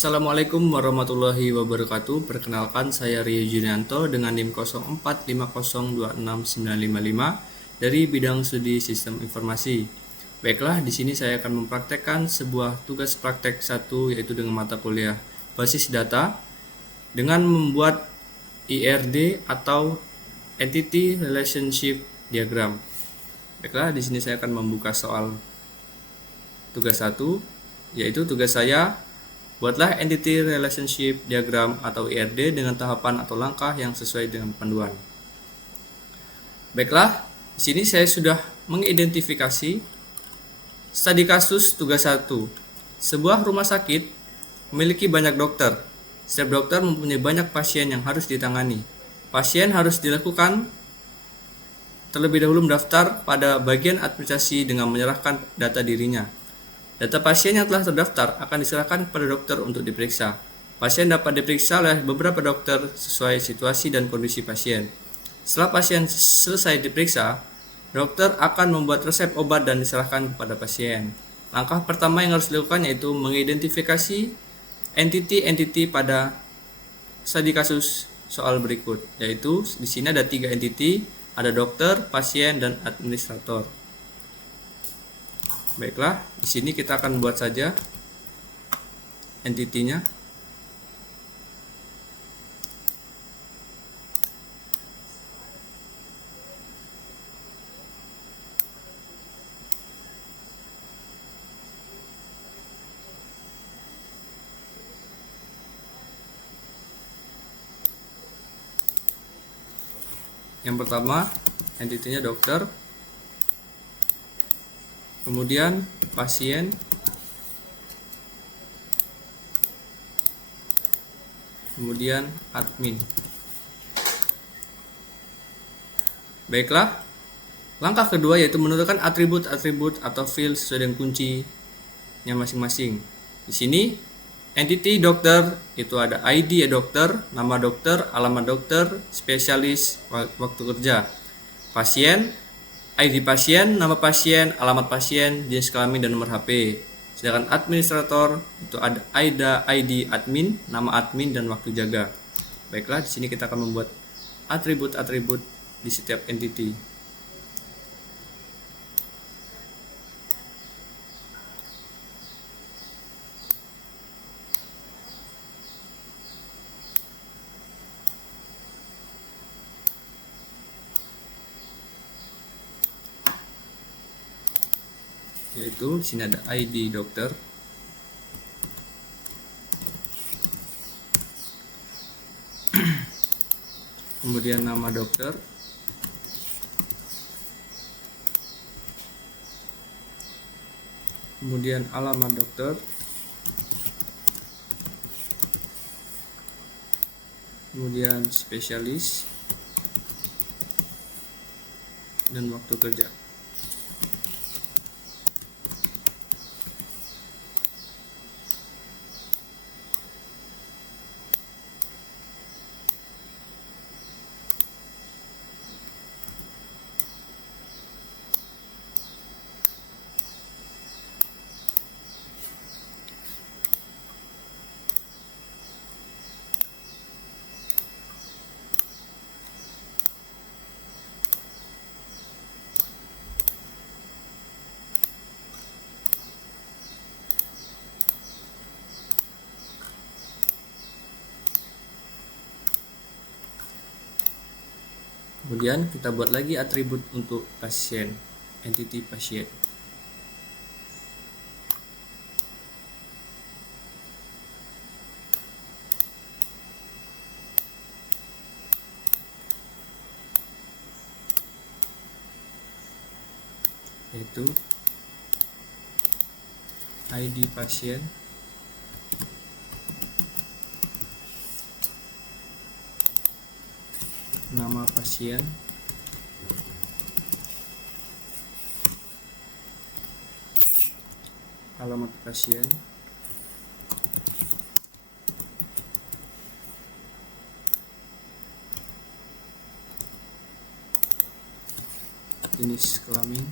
Assalamualaikum warahmatullahi wabarakatuh. Perkenalkan, saya Rio Junianto dengan NIM 0450269555 dari bidang studi Sistem Informasi. Baiklah, di sini saya akan mempraktekkan sebuah tugas praktek 1, yaitu dengan mata kuliah Basis Data dengan membuat IRD atau Entity Relationship Diagram. Baiklah, di sini saya akan membuka soal tugas 1, yaitu tugas saya: buatlah Entity Relationship Diagram atau IRD dengan tahapan atau langkah yang sesuai dengan panduan. Baiklah, di sini saya sudah mengidentifikasi studi kasus tugas 1. Sebuah rumah sakit memiliki banyak dokter. Setiap dokter mempunyai banyak pasien yang harus ditangani. Pasien harus dilakukan terlebih dahulu mendaftar pada bagian administrasi dengan menyerahkan data dirinya. Data pasien yang telah terdaftar akan diserahkan kepada dokter untuk diperiksa. Pasien dapat diperiksa oleh beberapa dokter sesuai situasi dan kondisi pasien. Setelah pasien selesai diperiksa, dokter akan membuat resep obat dan diserahkan kepada pasien. Langkah pertama yang harus dilakukan yaitu mengidentifikasi entiti-entiti pada studi kasus soal berikut, yaitu di sini ada 3 entiti, ada dokter, pasien, dan administrator. Baiklah, di sini kita akan buat saja entitinya. Yang pertama, entitinya dokter, kemudian pasien, kemudian admin. Baiklah, langkah kedua yaitu menentukan atribut-atribut atau field sesuai dengan kuncinya masing-masing. Di sini entiti dokter itu ada ID ya dokter, nama dokter, alamat dokter, spesialis, waktu kerja. Pasien, ID pasien, nama pasien, alamat pasien, jenis kelamin, dan nomor HP. Sedangkan administrator itu ada ID admin, nama admin, dan waktu jaga. Baiklah, di sini kita akan membuat atribut-atribut di setiap entiti. Yaitu di sini ada ID dokter, kemudian nama dokter, kemudian alamat dokter, kemudian spesialis, dan waktu kerja. Kemudian kita buat lagi atribut untuk pasien, entiti pasien. Yaitu ID pasien, nama pasien, alamat pasien, jenis kelamin,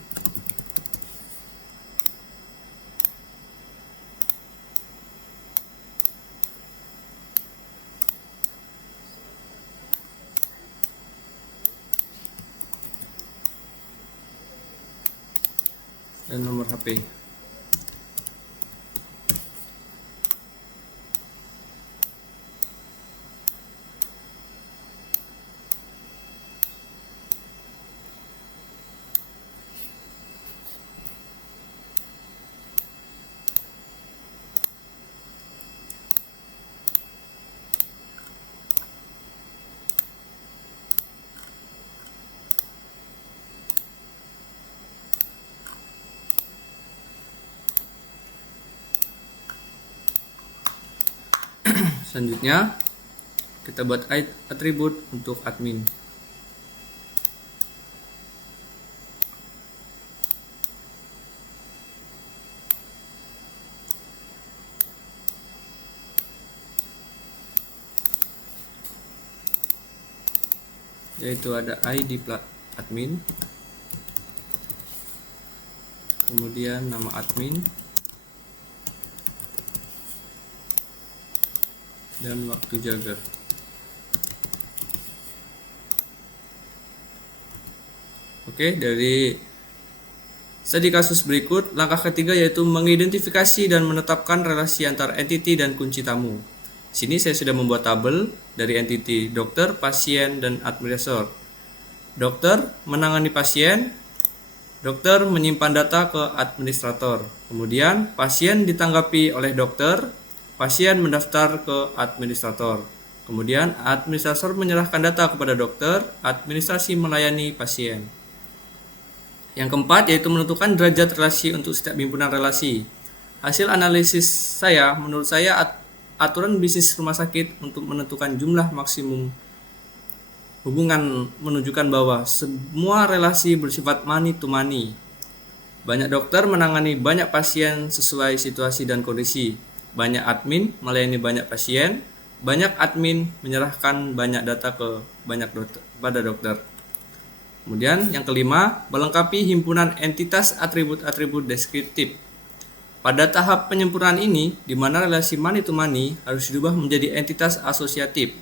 dan nomor HP. Selanjutnya kita buat atribut untuk admin. Yaitu ada ID admin, kemudian nama admin, dan waktu jaga. Oke, dari studi kasus berikut, langkah ketiga yaitu mengidentifikasi dan menetapkan relasi antar entiti dan kunci tamu. Sini saya sudah membuat tabel dari entiti dokter, pasien, dan administrator. Dokter menangani pasien, dokter menyimpan data ke administrator. Kemudian pasien ditanggapi oleh dokter, pasien mendaftar ke administrator. Kemudian administrator menyerahkan data kepada dokter, administrasi melayani pasien. Yang keempat yaitu menentukan derajat relasi untuk setiap himpunan relasi. Hasil analisis saya, menurut saya aturan bisnis rumah sakit untuk menentukan jumlah maksimum hubungan menunjukkan bahwa semua relasi bersifat money to money. Banyak dokter menangani banyak pasien sesuai situasi dan kondisi. Banyak admin melayani banyak pasien. Banyak admin menyerahkan banyak data ke pada dokter. Kemudian yang kelima, melengkapi himpunan entitas atribut-atribut deskriptif. Pada tahap penyempurnaan ini, di mana relasi money to money harus diubah menjadi entitas asosiatif.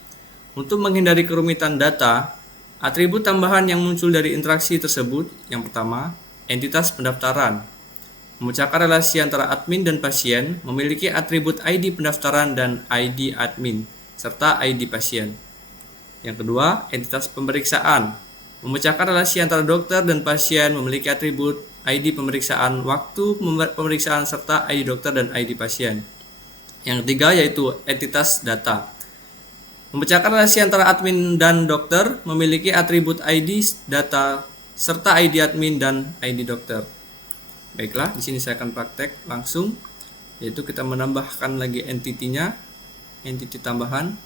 Untuk menghindari kerumitan data, atribut tambahan yang muncul dari interaksi tersebut, yang pertama, entitas pendaftaran. Memecahkan relasi antara admin dan pasien memiliki atribut ID pendaftaran dan ID admin, serta ID pasien. Yang kedua, entitas pemeriksaan. Memecahkan relasi antara dokter dan pasien memiliki atribut ID pemeriksaan, waktu pemeriksaan, serta ID dokter dan ID pasien. Yang ketiga yaitu entitas data. Memecahkan relasi antara admin dan dokter memiliki atribut ID data serta ID admin dan ID dokter. Baiklah, di sini saya akan praktek langsung, yaitu kita menambahkan lagi entitinya, entiti tambahan.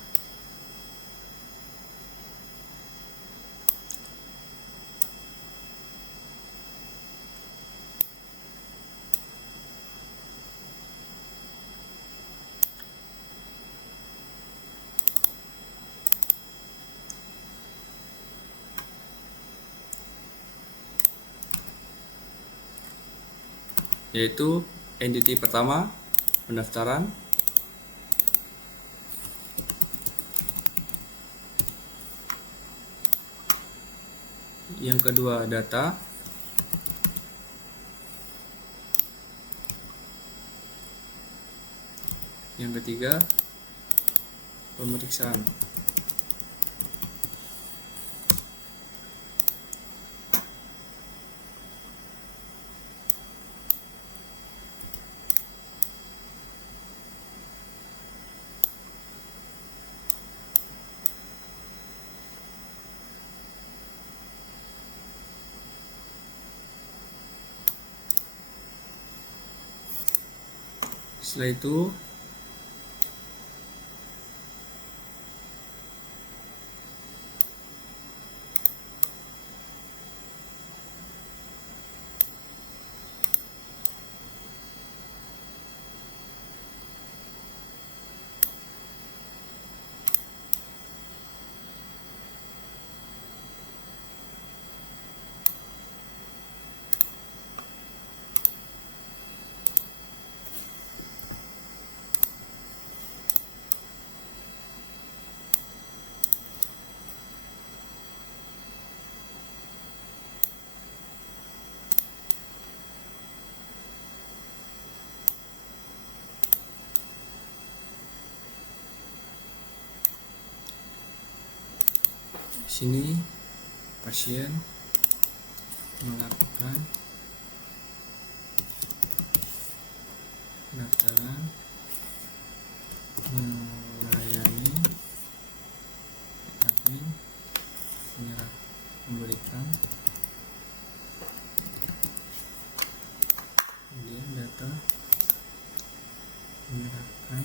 Yaitu entiti pertama pendaftaran, yang kedua data, yang ketiga pemeriksaan. Setelah itu Sini pasien melakukan pendaftaran, melayani admin, memberikan, kemudian data, menyerahkan,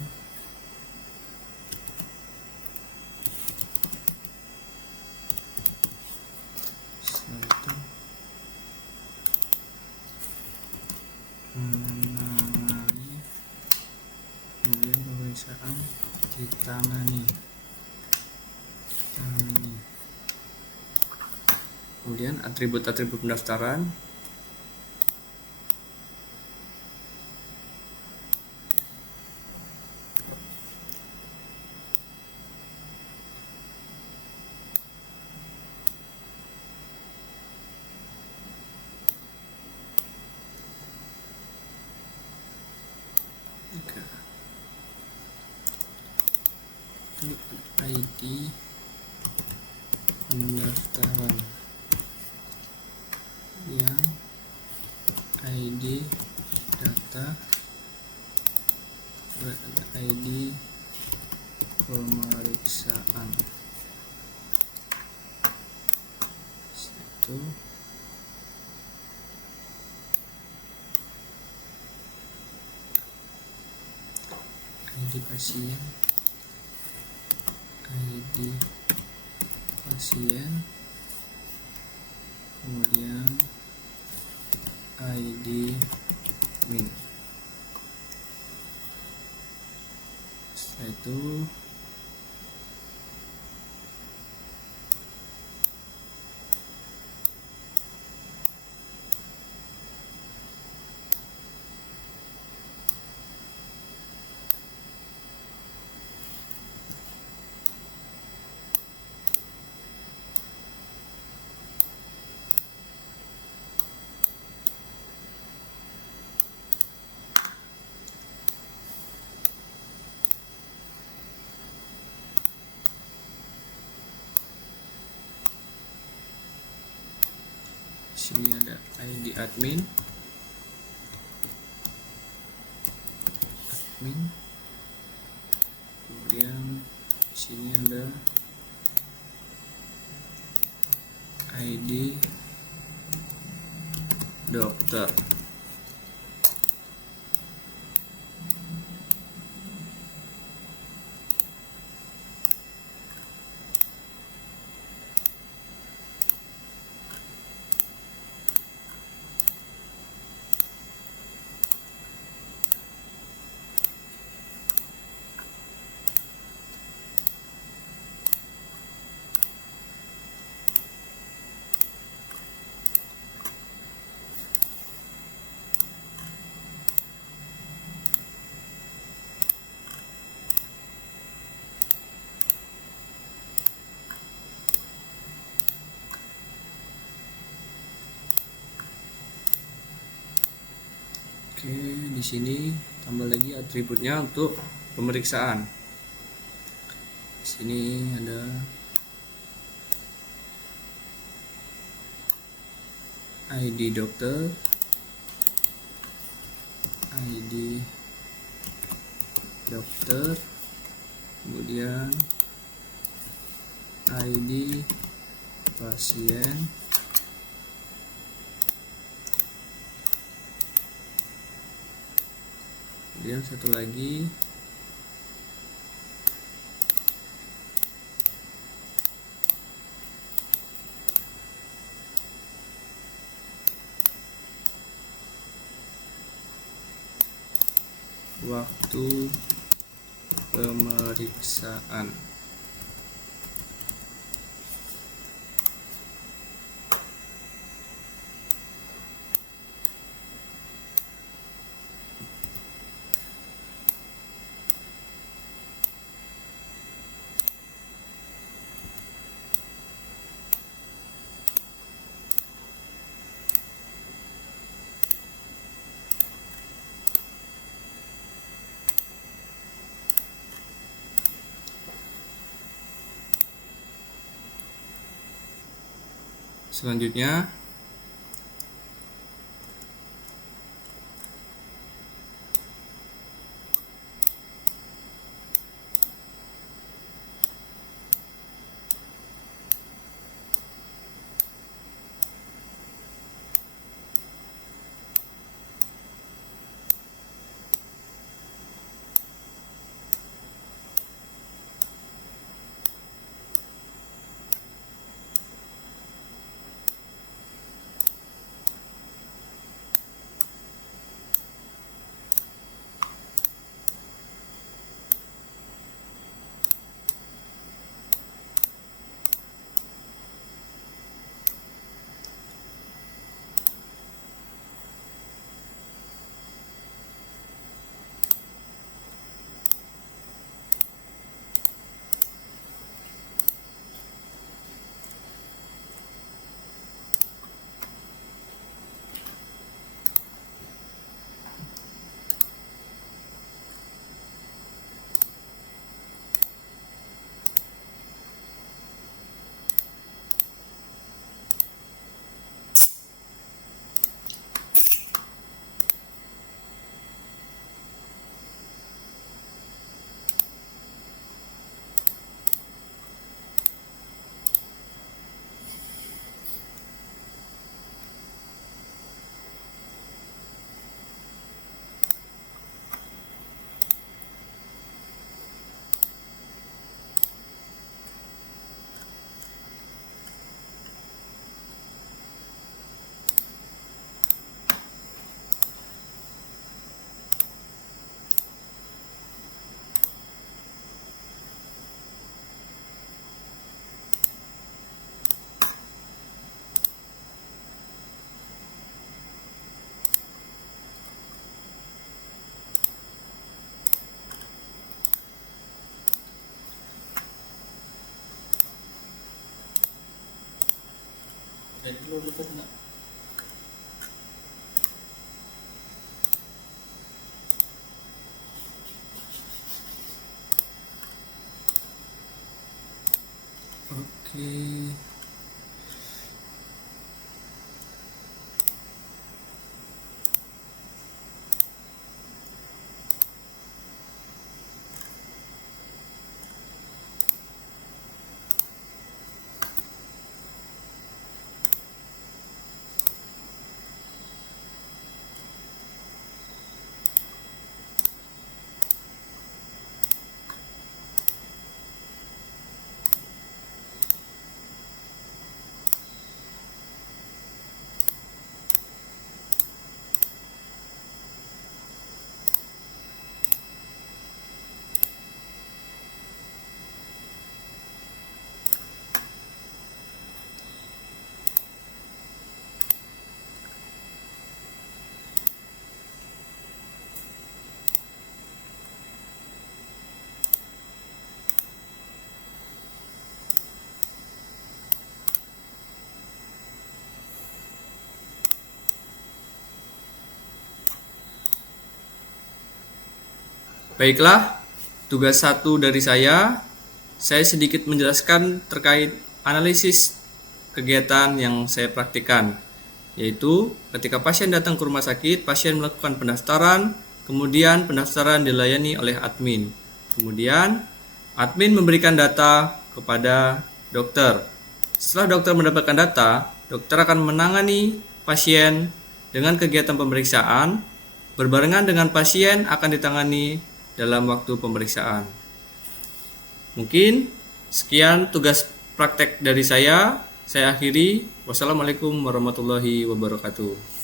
setelah itu menangani, kemudian pemeriksaan ditangani, kemudian atribut-atribut pendaftaran. Ini ID pendaftaran yang ID data, ID pemeriksaan. Satu, ID pasien, ID pasien, kemudian ID min. Setelah itu sini ada ID admin, kemudian sini ada ID dokter. Oke, di sini tambah lagi atributnya untuk pemeriksaan. Di sini ada ID dokter, kemudian ID pasien, kemudian satu lagi waktu pemeriksaan. Selanjutnya, oke. Baiklah, tugas 1 dari saya sedikit menjelaskan terkait analisis kegiatan yang saya praktikkan, yaitu ketika pasien datang ke rumah sakit, pasien melakukan pendaftaran, kemudian pendaftaran dilayani oleh admin. Kemudian, admin memberikan data kepada dokter. Setelah dokter mendapatkan data, dokter akan menangani pasien dengan kegiatan pemeriksaan, berbarengan dengan pasien akan ditangani dalam waktu pemeriksaan. Mungkin sekian tugas praktek dari saya akhiri. Wassalamualaikum warahmatullahi wabarakatuh.